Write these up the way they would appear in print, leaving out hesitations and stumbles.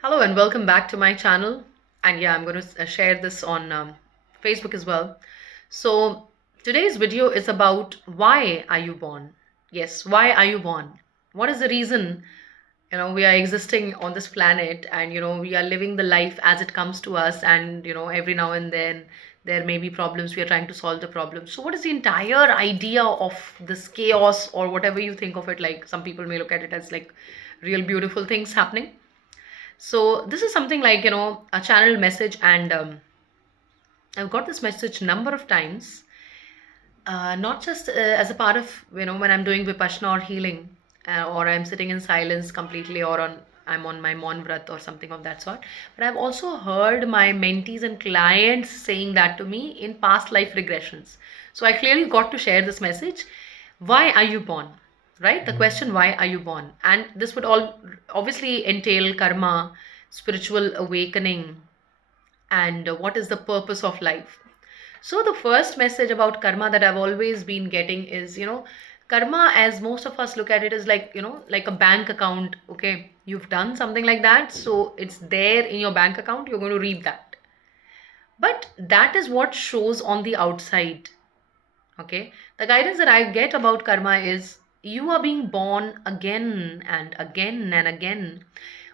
Hello and welcome back to my channel. And yeah, I'm going to share this on Facebook as well. So today's video is about why are you born? Yes, why are you born? What is the reason, we are existing on this planet and, we are living the life as it comes to us and, every now and then there may be problems. We are trying to solve the problem. So what is the entire idea of this chaos or whatever you think of it? Like some people may look at it as like real beautiful things happening. So this is something like, a channel message, and I've got this message number of times, not just as a part of, when I'm doing Vipassana or healing, or I'm sitting in silence completely, or I'm on my Maun Vrat or something of that sort. But I've also heard my mentees and clients saying that to me in past life regressions. So I clearly got to share this message. Why are you born? Right? The question, why are you born? And this would all obviously entail karma, spiritual awakening, and what is the purpose of life. So the first message about karma that I've always been getting is, karma, as most of us look at it, is like, like a bank account. Okay, you've done something like that, so it's there in your bank account, you're going to reap that. But that is what shows on the outside. Okay, the guidance that I get about karma is you are being born again and again and again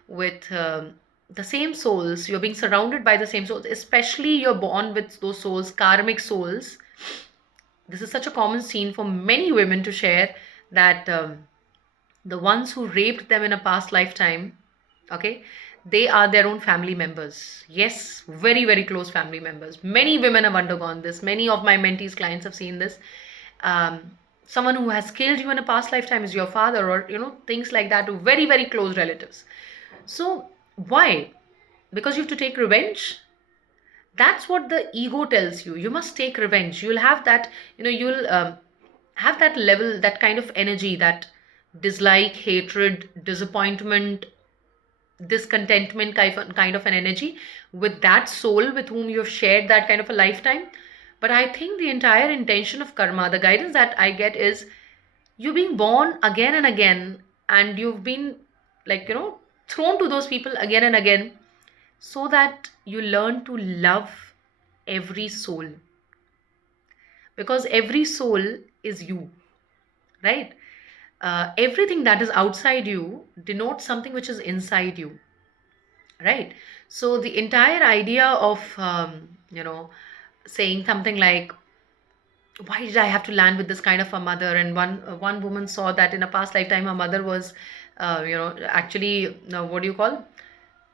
with the same souls. You're being surrounded by the same souls, especially you're born with those souls, karmic souls. This is such a common scene for many women to share, that the ones who raped them in a past lifetime, okay, they are their own family members. Yes, very, very close family members. Many women have undergone this. Many of my mentees clients have seen this. Someone who has killed you in a past lifetime is your father, or things like that, very, very close relatives. So why? Because you have to take revenge. That's what the ego tells you. You must take revenge. You'll have that, you'll have that level, that kind of energy, that dislike, hatred, disappointment, discontentment kind of an energy with that soul with whom you have shared that kind of a lifetime. But I think the entire intention of karma, the guidance that I get is you being born again and again, and you've been, like, thrown to those people again and again, so that you learn to love every soul, because every soul is you, right? Everything that is outside you denotes something which is inside you, right? So the entire idea of saying something like, why did I have to land with this kind of a mother? And one woman saw that in a past lifetime her mother was actually, what do you call,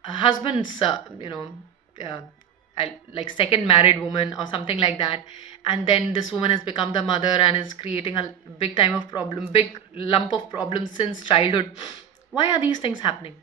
a husband's uh, like second married woman or something like that. And then this woman has become the mother and is creating a big time of problem, big lump of problems since childhood. Why are these things happening?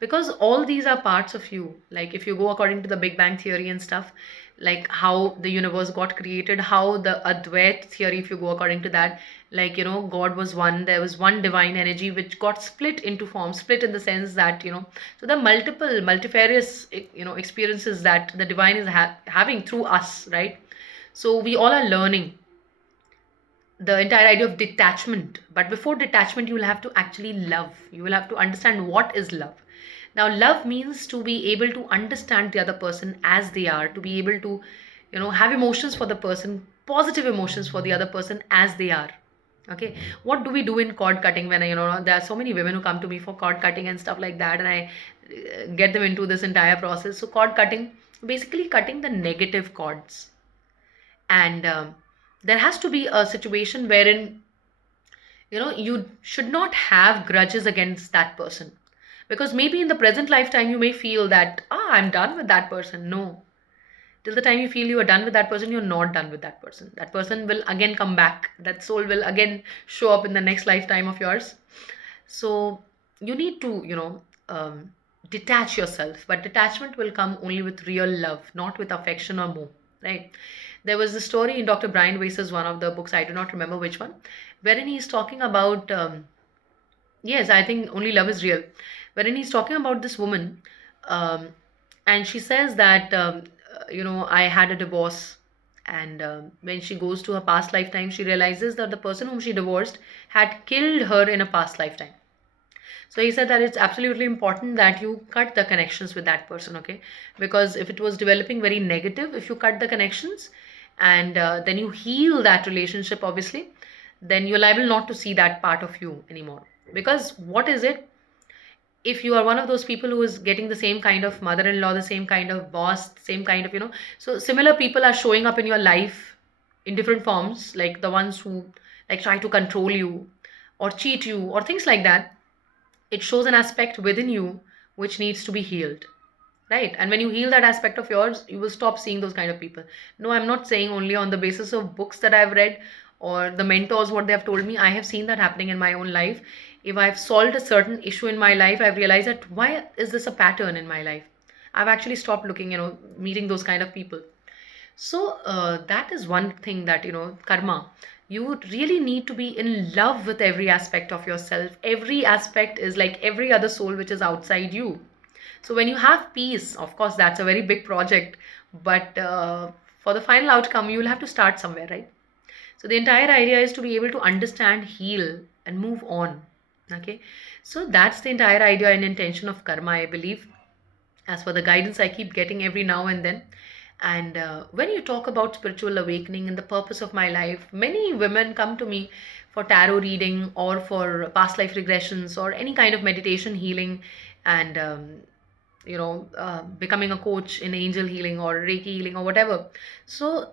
Because all these are parts of you. Like if you go according to the Big Bang theory and stuff, like how the universe got created, how the Advait theory, if you go according to that, like, God was one, there was one divine energy which got split into form, split in the sense that, so the multiple multifarious experiences that the divine is having through us, right? So we all are learning the entire idea of detachment. But before detachment, you will have to actually love. You will have to understand what is love. Now, love means to be able to understand the other person as they are, to be able to, have emotions for the person, positive emotions for the other person as they are. Okay, what do we do in cord cutting when there are so many women who come to me for cord cutting and stuff like that, and I get them into this entire process. So, cord cutting, basically cutting the negative cords, and there has to be a situation wherein you should not have grudges against that person, because maybe in the present lifetime you may feel that, I'm done with that person. No, till the time you feel you are done with that person, you're not done with that person. That person will again come back, that soul will again show up in the next lifetime of yours. So you need to detach yourself, but detachment will come only with real love, not with affection or more, right? There was a story in Dr. Brian Weiss's one of the books, I do not remember which one, wherein he's talking about, yes, I think only love is real, wherein he's talking about this woman, um, and she says that, I had a divorce, and when she goes to her past lifetime, she realizes that the person whom she divorced had killed her in a past lifetime. So he said that it's absolutely important that you cut the connections with that person, okay? Because if it was developing very negative, if you cut the connections and then you heal that relationship, obviously, then you're liable not to see that part of you anymore. Because what is it? If you are one of those people who is getting the same kind of mother-in-law, the same kind of boss, same kind of, so similar people are showing up in your life in different forms, like the ones who like try to control you or cheat you or things like that. It shows an aspect within you which needs to be healed, right? And when you heal that aspect of yours, you will stop seeing those kind of people. No, I'm not saying only on the basis of books that I've read or the mentors what they have told me. I have seen that happening in my own life. If I've solved a certain issue in my life, I've realized that why is this a pattern in my life. I've actually stopped looking, meeting those kind of people. So that is one thing that, karma, you really need to be in love with every aspect of yourself. Every aspect is like every other soul which is outside you. So when you have peace, of course, that's a very big project, but for the final outcome, you will have to start somewhere, right? So the entire idea is to be able to understand, heal, and move on. Okay, so that's the entire idea and intention of karma, I believe, as for the guidance I keep getting every now and then. And when you talk about spiritual awakening and the purpose of my life, many women come to me for tarot reading or for past life regressions or any kind of meditation healing, and becoming a coach in angel healing or reiki healing or whatever. So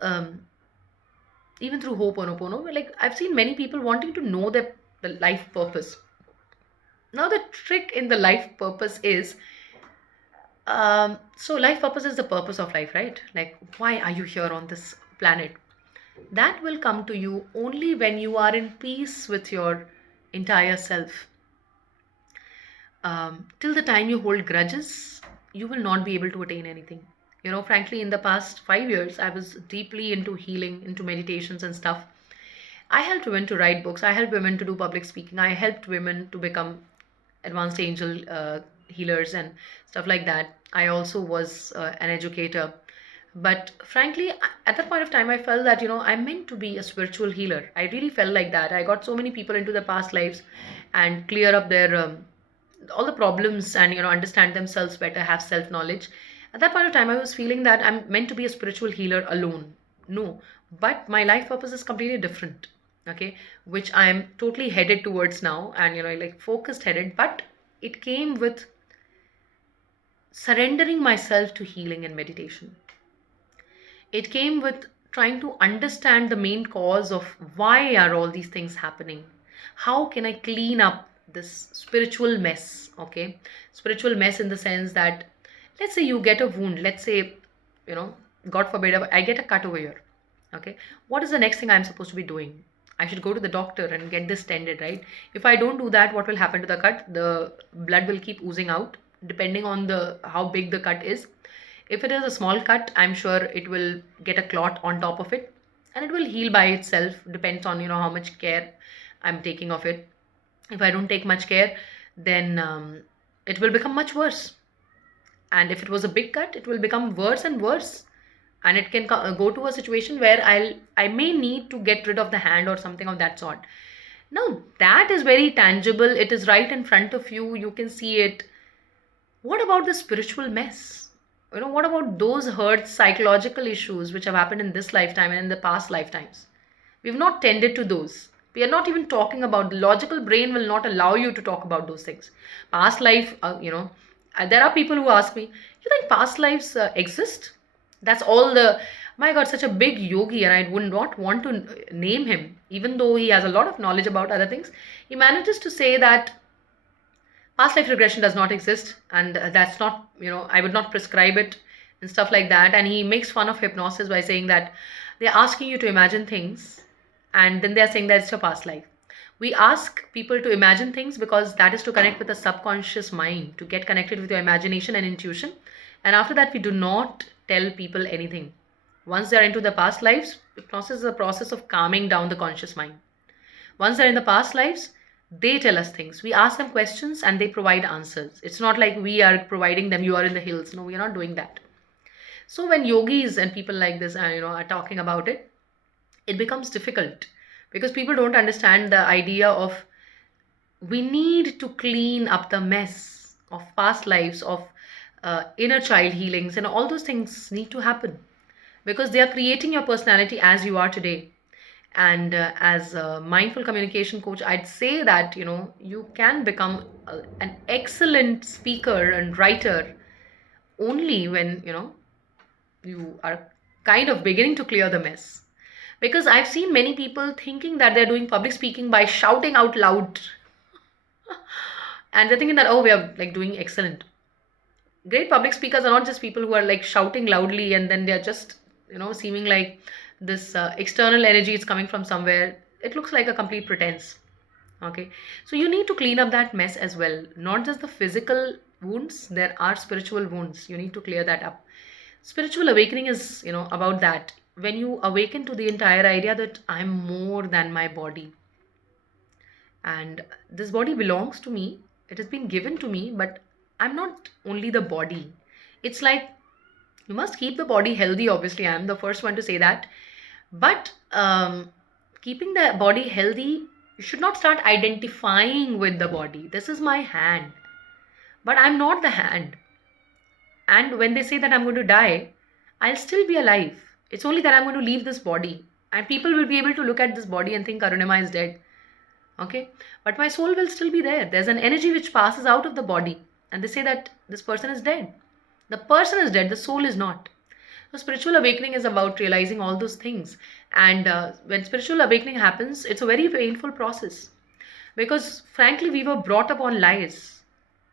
even through ho'oponopono, like I've seen many people wanting to know the life purpose. Now the trick in the life purpose is, so life purpose is the purpose of life, right? Like, why are you here on this planet? That will come to you only when you are in peace with your entire self. Till the time you hold grudges, you will not be able to attain anything. Frankly, in the past 5 years, I was deeply into healing, into meditations and stuff. I helped women to write books. I helped women to do public speaking. I helped women to become advanced angel healers and stuff like that. I also was an educator. But frankly, at that point of time, I felt that, I'm meant to be a spiritual healer. I really felt like that. I got so many people into their past lives and clear up their all the problems and, understand themselves better, have self knowledge. At that point of time, I was feeling that I'm meant to be a spiritual healer alone. No, but my life purpose is completely different. Okay, which I am totally headed towards now, and like focused headed. But it came with surrendering myself to healing and meditation. It came with trying to understand the main cause of why are all these things happening. How can I clean up this spiritual mess? Okay, spiritual mess in the sense that, let's say you get a wound. Let's say, you know, God forbid, I get a cut over here. Okay, what is the next thing I'm supposed to be doing? I should go to the doctor and get this tended, right? If I don't do that, what will happen to the cut? The blood will keep oozing out, depending on the how big the cut is. If it is a small cut, I'm sure it will get a clot on top of it, and it will heal by itself. Depends on, how much care I'm taking of it. If I don't take much care, then it will become much worse. And if it was a big cut, it will become worse and worse, and it can go to a situation where I may need to get rid of the hand or something of that sort. Now that is very tangible. It is right in front of you. You can see it. What about the spiritual mess? What about those hurt psychological issues which have happened in this lifetime and in the past lifetimes? We've not tended to those. We are not even talking about, the logical brain will not allow you to talk about those things. Past life, there are people who ask me, you think past lives exist? That's all the, my God, such a big yogi, and I would not want to name him, even though he has a lot of knowledge about other things. He manages to say that past life regression does not exist, and that's not, I would not prescribe it and stuff like that. And he makes fun of hypnosis by saying that they're asking you to imagine things, and then they're saying that it's your past life. We ask people to imagine things because that is to connect with the subconscious mind, to get connected with your imagination and intuition. And after that, we do not tell people anything. Once they're into the past lives, hypnosis is a process of calming down the conscious mind. Once they're in the past lives, they tell us things. We ask them questions and they provide answers. It's not like we are providing them, you are in the hills. No, we are not doing that. So when yogis and people like this are talking about it, it becomes difficult because people don't understand the idea of We need to clean up the mess of past lives, of inner child healings, and all those things need to happen because they are creating your personality as you are today. And as a mindful communication coach, I'd say that you can become an excellent speaker and writer only when you are kind of beginning to clear the mess. Because I've seen many people thinking that they're doing public speaking by shouting out loud, and they're thinking that, oh, we are like doing excellent. Great public speakers are not just people who are like shouting loudly and then they're just seeming like this external energy is coming from somewhere. It looks like a complete pretense. Okay, so you need to clean up that mess as well, not just the physical wounds. There are spiritual wounds, you need to clear that up. Spiritual awakening is about that. When you awaken to the entire idea that I'm more than my body, and this body belongs to me, it has been given to me, but I'm not only the body. It's like you must keep the body healthy, obviously I'm the first one to say that, but keeping the body healthy, you should not start identifying with the body. This is my hand, but I'm not the hand. And when they say that I'm going to die, I'll still be alive. It's only that I'm going to leave this body, and people will be able to look at this body and think Arunima is dead. Okay, but my soul will still be there. There's an energy which passes out of the body, and they say that this person is dead. The person is dead, the soul is not. So spiritual awakening is about realizing all those things. And when spiritual awakening happens, it's a very painful process because frankly we were brought up on lies.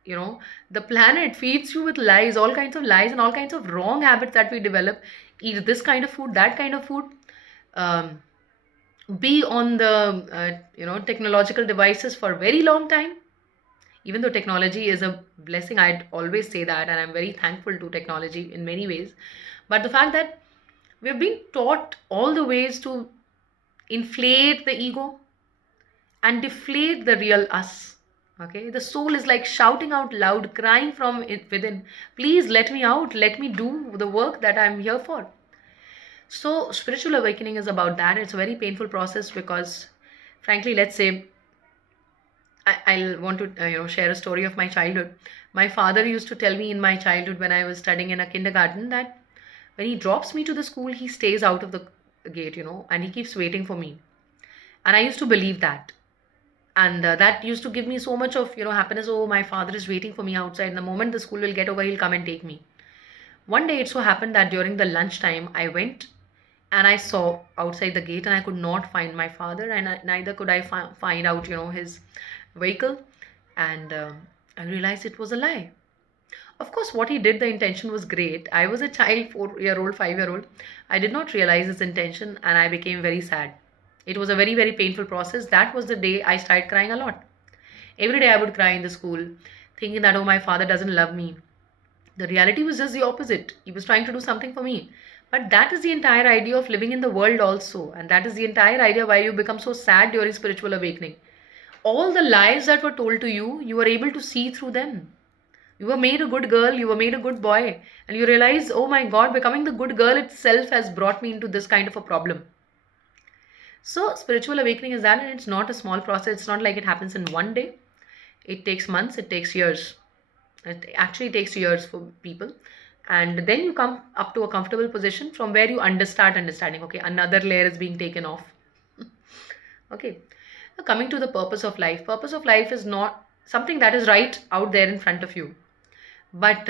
The planet feeds you with lies, all kinds of lies and all kinds of wrong habits that we develop. Eat this kind of food, that kind of food. um, be on the technological devices for a very long time. Even though technology is a blessing, I'd always say that, and I'm very thankful to technology in many ways. But the fact that we've been taught all the ways to inflate the ego and deflate the real us. Okay, the soul is like shouting out loud, crying from it within, please let me out, let me do the work that I'm here for. So spiritual awakening is about that. It's a very painful process because frankly, let's say I'll want to share a story of my childhood. My father used to tell me in my childhood when I was studying in a kindergarten that when he drops me to the school, he stays out of the gate, and he keeps waiting for me. And I used to believe that. And that used to give me so much of happiness. Oh, my father is waiting for me outside. The moment the school will get over, he'll come and take me. One day it so happened that during the lunchtime, I went and I saw outside the gate and I could not find my father, and neither could I find out, his vehicle. And I realized it was a lie. Of course, what he did, the intention was great. I was a child, 4 year old, 5 year old. I did not realize his intention and I became very sad. It was a very, very painful process. That was the day I started crying a lot. Every day I would cry in the school, thinking that, oh, my father doesn't love me. The reality was just the opposite. He was trying to do something for me. But that is the entire idea of living in the world, also. And that is the entire idea why you become so sad during spiritual awakening. All the lies that were told to you, you were able to see through them. You were made a good girl, you were made a good boy, and you realize, oh my god, becoming the good girl itself has brought me into this kind of a problem. So, spiritual awakening is that, and it's not a small process. It's not like it happens in one day. It takes months, it takes years. It actually takes years for people. And then you come up to a comfortable position from where you start understanding, okay, another layer is being taken off. Okay. Now, coming to the purpose of life. Purpose of life is not something that is right out there in front of you. But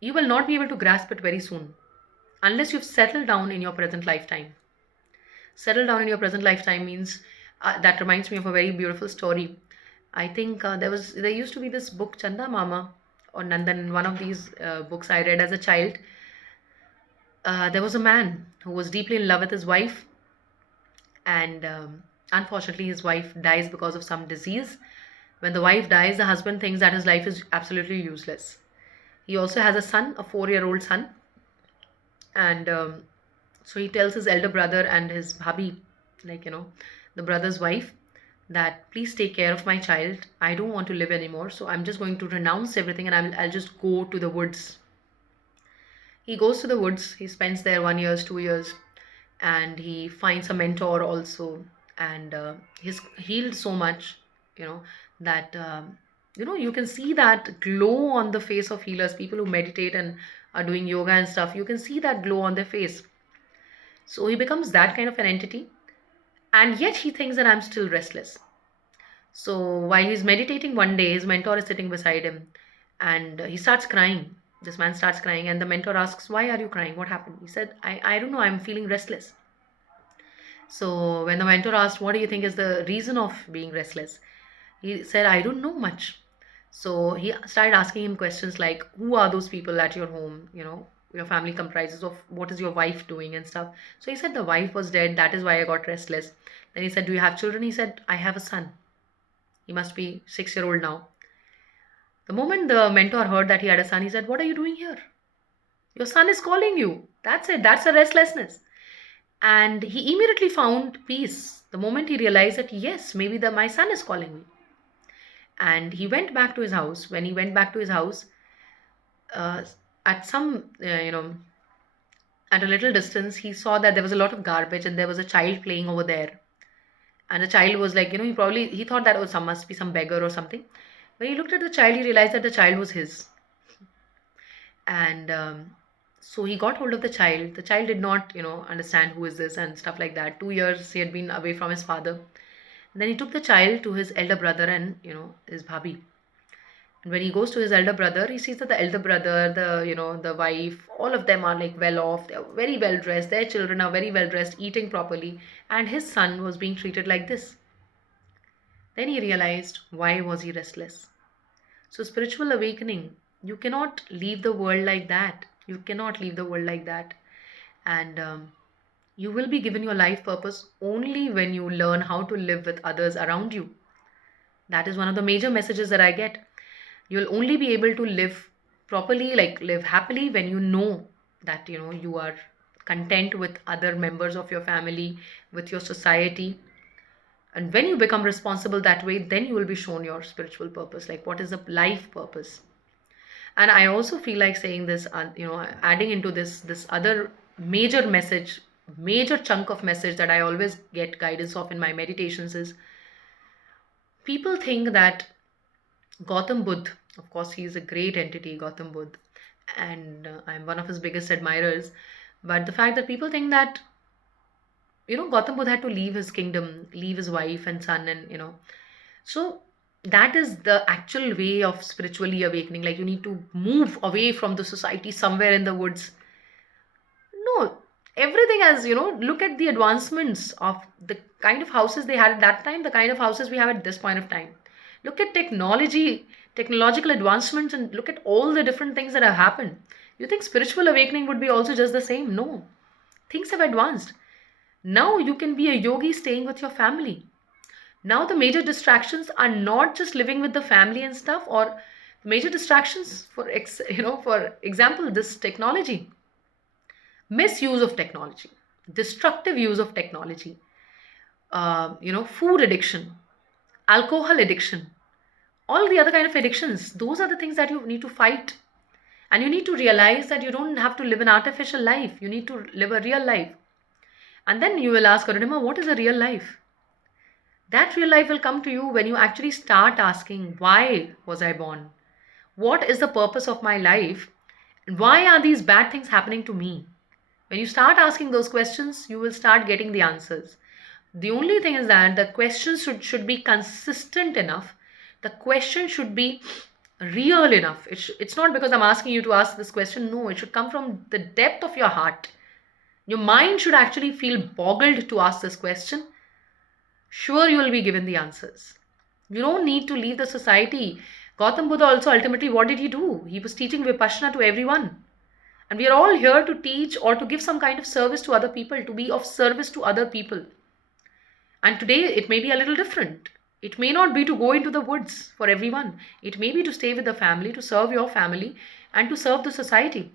you will not be able to grasp it very soon unless you've settled down in your present lifetime. Settle down in your present lifetime means that reminds me of a very beautiful story. I think there used to be this book Chanda Mama or Nandan. One of these books I read as a child. There was a man who was deeply in love with his wife, and unfortunately, his wife dies because of some disease. When the wife dies, the husband thinks that his life is absolutely useless. He also has a son, a 4 year old son, and so he tells his elder brother and his hubby, like the brother's wife, that please take care of my child. I don't want to live anymore, so I'm just going to renounce everything and I'll just go to the woods. He goes to the woods, he spends there 1 year, 2 years, and he finds a mentor also, and he's healed so much. that you can see that glow on the face of healers, people who meditate and are doing yoga and stuff. You can see that glow on their face. So he becomes that kind of an entity, and yet he thinks that I'm still restless. So while he's meditating one day, his mentor is sitting beside him, and he starts crying. This man starts crying, and the mentor asks, "Why are you crying? What happened?" He said, I don't know, I'm feeling restless. So when the mentor asked, "What do you think is the reason of being restless?" He said, "I don't know much." So he started asking him questions like, "Who are those people at your home? Your family comprises of, what is your wife doing and stuff?" So he said, "The wife was dead. That is why I got restless." Then he said, "Do you have children?" He said, "I have a son. He must be 6 year old now." The moment the mentor heard that he had a son, he said, "What are you doing here? Your son is calling you. That's it. That's a restlessness." And he immediately found peace the moment he realized that, yes, maybe my son is calling me. And he went back to his house. When he went back to his house, uh, at some, at a little distance, he saw that there was a lot of garbage and there was a child playing over there. And the child was like, he thought that, oh, some must be some beggar or something. When he looked at the child, he realized that the child was his. And so he got hold of the child. The child did not, understand who is this and stuff like that. 2 years he had been away from his father. And then he took the child to his elder brother and, his bhabhi. And when he goes to his elder brother, he sees that the elder brother, the wife, all of them are like well off. They're very well dressed. Their children are very well dressed, eating properly. And his son was being treated like this. Then he realized, why was he restless? So, spiritual awakening, you cannot leave the world like that. You cannot leave the world like that. And you will be given your life purpose only when you learn how to live with others around you. That is one of the major messages that I get. You'll only be able to live properly, like live happily, when you know that you are content with other members of your family, with your society. And when you become responsible that way, then you will be shown your spiritual purpose, like what is the life purpose. And I also feel like saying this, adding into this other major message, major chunk of message that I always get guidance of in my meditations is, people think that Gautam Buddha, of course, he is a great entity, Gautam Buddha, and I'm one of his biggest admirers. But the fact that people think that, Gautam Buddha had to leave his kingdom, leave his wife and son, and so that is the actual way of spiritually awakening. Like, you need to move away from the society somewhere in the woods. No, everything has, look at the advancements of the kind of houses they had at that time, the kind of houses we have at this point of time. Look at technology, technological advancements, and look at all the different things that have happened. You think spiritual awakening would be also just the same? No. Things have advanced. Now you can be a yogi staying with your family. Now the major distractions are not just living with the family and stuff, or major distractions, for example, this technology, misuse of technology, destructive use of technology, food addiction, alcohol addiction, all the other kind of addictions. Those are the things that you need to fight. And you need to realize that you don't have to live an artificial life. You need to live a real life. And then you will ask, Arunima, what is a real life? That real life will come to you when you actually start asking, why was I born? What is the purpose of my life? And why are these bad things happening to me? When you start asking those questions, you will start getting the answers. The only thing is that the questions should be consistent enough. The question should be real enough. It's not because I'm asking you to ask this question. No, it should come from the depth of your heart. Your mind should actually feel boggled to ask this question. Sure, you will be given the answers. You don't need to leave the society. Gautam Buddha also, ultimately, what did he do? He was teaching Vipassana to everyone. And we are all here to teach or to give some kind of service to other people, to be of service to other people. And today it may be a little different. It may not be to go into the woods for everyone. It may be to stay with the family, to serve your family, and to serve the society.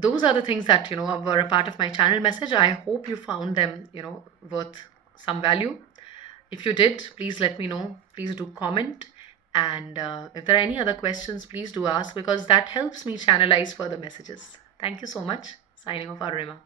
Those are the things that, were a part of my channel message. I hope you found them, worth some value. If you did, please let me know. Please do comment. And if there are any other questions, please do ask, because that helps me channelize further messages. Thank you so much. Signing off, Arima.